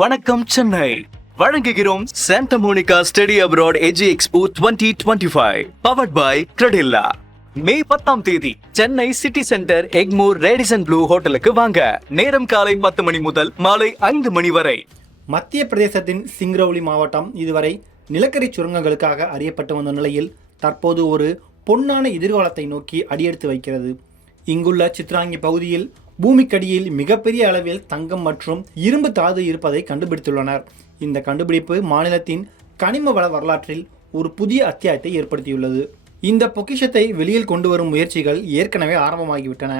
வணக்கம் சென்னை வழங்குகிறோம் Santa Monica study abroad edu expo twenty twenty five powered by Credila மே பத்தாம் தேதி Chennai city centre Egmore Radisson Blu ஹோட்டலுக்கு வாங்க நேரம் காலை பத்து மணி முதல் மாலை ஐந்து மணி வரை மத்திய பிரதேசத்தின் சிங்ரௌலி மாவட்டம் இதுவரை நிலக்கரி சுரங்கங்களுக்காக அறியப்பட்டு வந்த நிலையில் தற்போது ஒரு பொன்னான எதிர்காலத்தை நோக்கி அடியெடுத்து வைக்கிறது இங்குள்ள சித்ராங்கி பகுதியில் பூமிக்கடியில் மிகப்பெரிய அளவில் தங்கம் மற்றும் இரும்பு தாது இருப்பதை கண்டுபிடித்துள்ளனர் இந்த கண்டுபிடிப்பு மாநிலத்தின் கனிம வள வரலாற்றில் ஒரு புதிய அத்தியாயத்தை ஏற்படுத்தியுள்ளது இந்த பொக்கிஷத்தை வெளியில் கொண்டு வரும் முயற்சிகள் ஏற்கனவே ஆரம்பமாகிவிட்டன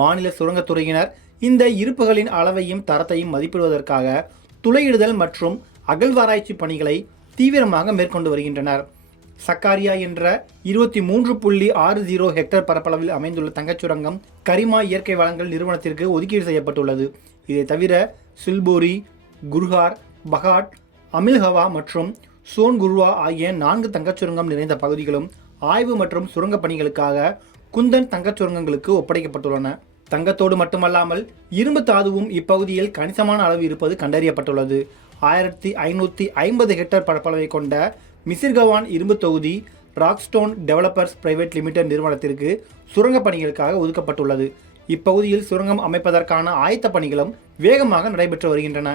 மாநில சுரங்கத்துறையினர் இந்த இருப்புகளின் அளவையும் தரத்தையும் மதிப்பிடுவதற்காக துளையிடுதல் மற்றும் அகழ்வாராய்ச்சி பணிகளை தீவிரமாக மேற்கொண்டு வருகின்றனர் சக்காரியா என்ற இருபத்தி மூன்று புள்ளி ஆறு ஜீரோ ஹெக்டர் பரப்பளவில் அமைந்துள்ள தங்கச்சுரங்கம் கரிமா இயற்கை வளங்கள் நிறுவனத்திற்கு ஒதுக்கீடு செய்யப்பட்டுள்ளது இதை தவிர சில்பூரி குர்ஹார் பகாட் அமில்ஹவா மற்றும் சோன் குருவா ஆகிய நான்கு தங்கச்சுரங்கம் நிறைந்த பகுதிகளும் ஆய்வு மற்றும் சுரங்கப் பணிகளுக்காக குந்தன் தங்கச் சுரங்கங்களுக்கு ஒப்படைக்கப்பட்டுள்ளன தங்கத்தோடு மட்டுமல்லாமல் இரும்பு தாதுவும் இப்பகுதியில் கணிசமான அளவு இருப்பது கண்டறியப்பட்டுள்ளது ஆயிரத்தி ஐநூற்றி ஐம்பது ஹெக்டர் பரப்பளவை கொண்ட மிசிர்கவான் இரும்பு தொகுதி ராக்ஸ்டோன் டெவலப்பர்ஸ் பிரைவேட் லிமிடெட் நிறுவனத்திற்கு சுரங்க பணிகளுக்காக ஒதுக்கப்பட்டுள்ளது இப்பகுதியில் சுரங்கம் அமைப்பதற்கான ஆயத்த பணிகளும் வேகமாக நடைபெற்று வருகின்றன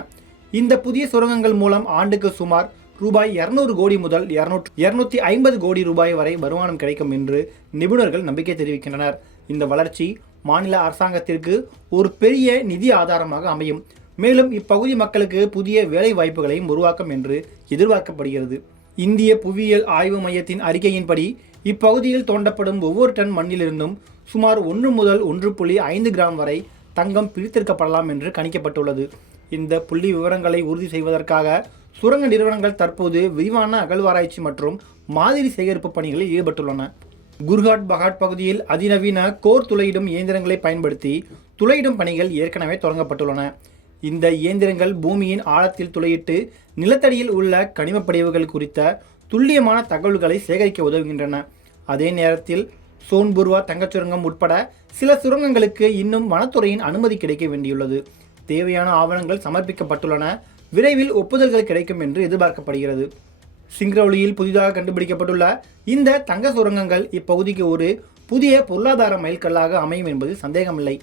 இந்த புதிய சுரங்கங்கள் மூலம் ஆண்டுக்கு சுமார் ரூபாய் இருநூறு கோடி முதல் இருநூற்று இருநூத்தி ஐம்பது கோடி ரூபாய் வரை வருமானம் கிடைக்கும் என்று நிபுணர்கள் நம்பிக்கை தெரிவிக்கின்றனர் இந்த வளர்ச்சி மாநில அரசாங்கத்திற்கு ஒரு பெரிய நிதி ஆதாரமாக அமையும் மேலும் இப்பகுதி மக்களுக்கு புதிய வேலை வாய்ப்புகளையும் உருவாக்கும் என்று எதிர்பார்க்கப்படுகிறது இந்திய புவியியல் ஆய்வு மையத்தின் அறிக்கையின்படி இப்பகுதியில் தோண்டப்படும் ஒவ்வொரு டன் மண்ணிலிருந்தும் சுமார் ஒன்று முதல் ஒன்று புள்ளி ஐந்து கிராம் வரை தங்கம் பிரித்திருக்கப்படலாம் என்று கணிக்கப்பட்டுள்ளது இந்த புள்ளி விவரங்களை உறுதி செய்வதற்காக சுரங்க நிறுவனங்கள் தற்போது விரிவான அகழ்வாராய்ச்சி மற்றும் மாதிரி சேகரிப்பு பணிகளில் ஈடுபட்டுள்ளன குர்ஹாட் பகாட் பகுதியில் அதிநவீன கோர் துளையிடும் இயந்திரங்களை பயன்படுத்தி துளையிடும் பணிகள் ஏற்கனவே தொடங்கப்பட்டுள்ளன இந்த இயந்திரங்கள் பூமியின் ஆழத்தில் துளையிட்டு நிலத்தடியில் உள்ள கனிம படிவுகள் குறித்த துல்லியமான தகவல்களை சேகரிக்க உதவுகின்றன அதே நேரத்தில் சோன்புர்வா சுரங்கம் உட்பட சில சுரங்கங்களுக்கு இன்னும் வனத்துறையின் அனுமதி கிடைக்க வேண்டியுள்ளது தேவையான ஆவணங்கள் சமர்ப்பிக்கப்பட்டுள்ளன விரைவில் ஒப்புதல்கள் கிடைக்கும் என்று எதிர்பார்க்கப்படுகிறது சிங்கரவழியில் புதிதாக கண்டுபிடிக்கப்பட்டுள்ள இந்த தங்க சுரங்கங்கள் இப்பகுதிக்கு ஒரு புதிய பொருளாதார மைல்கல்லாக அமையும் என்பது சந்தேகமில்லை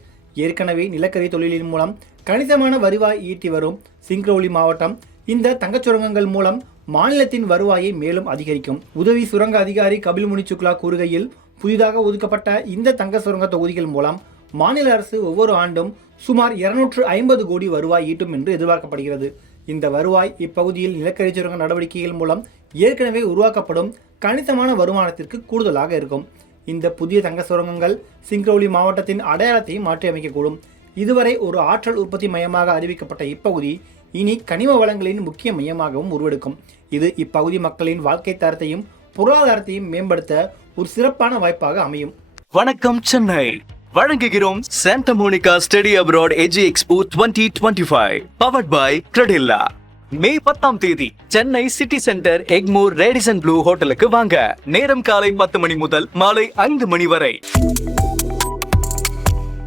ஏற்கனவே நிலக்கரி தொழிலின் மூலம் கணிசமான வருவாய் ஈட்டி வரும் சிங்க்ரௌலி மாவட்டம் இந்த தங்கச் சுரங்கங்கள் மூலம் மாநிலத்தின் வருவாயை மேலும் அதிகரிக்கும் உதவி சுரங்க அதிகாரி கபில்முனி சுக்லா கூறுகையில் புதிதாக ஒதுக்கப்பட்ட இந்த தங்க சுரங்க தொகுதிகள் மூலம் மாநில அரசு ஒவ்வொரு ஆண்டும் சுமார் இருநூற்று ஐம்பது கோடி வருவாய் ஈட்டும் என்று எதிர்பார்க்கப்படுகிறது இந்த வருவாய் இப்பகுதியில் நிலக்கரி சுரங்க நடவடிக்கைகள் மூலம் ஏற்கனவே உருவாக்கப்படும் கணிசமான வருமானத்திற்கு கூடுதலாக இருக்கும் இந்த புதிய தங்க சுரங்கங்கள் சிங்க்ரௌலி மாவட்டத்தின் அடையாளத்தையும் மாற்றியமைக்கக்கூடும் இதுவரை ஒரு ஆற்றல் உற்பத்தி மையமாக அறிவிக்கப்பட்ட இப்பகுதி இனி கனிம வளங்களின் முக்கிய மையமாகவும் உருவெடுக்கும் இது இப்பகுதி மக்களின் வாழ்க்கை தரத்தையும் பொருளாதாரத்தையும் மேம்படுத்த ஒரு சிறப்பான வாய்ப்பாக அமையும் வணக்கம் சென்னை வழங்குகிறோம் Santa Monica study abroad edu expo twenty twenty five powered by Credila மே பத்தாம் தேதி Chennai city centre Egmore Radisson Blu ஹோட்டலுக்கு வாங்க நேரம் காலை பத்து மணி முதல் மாலை ஐந்து மணி வரை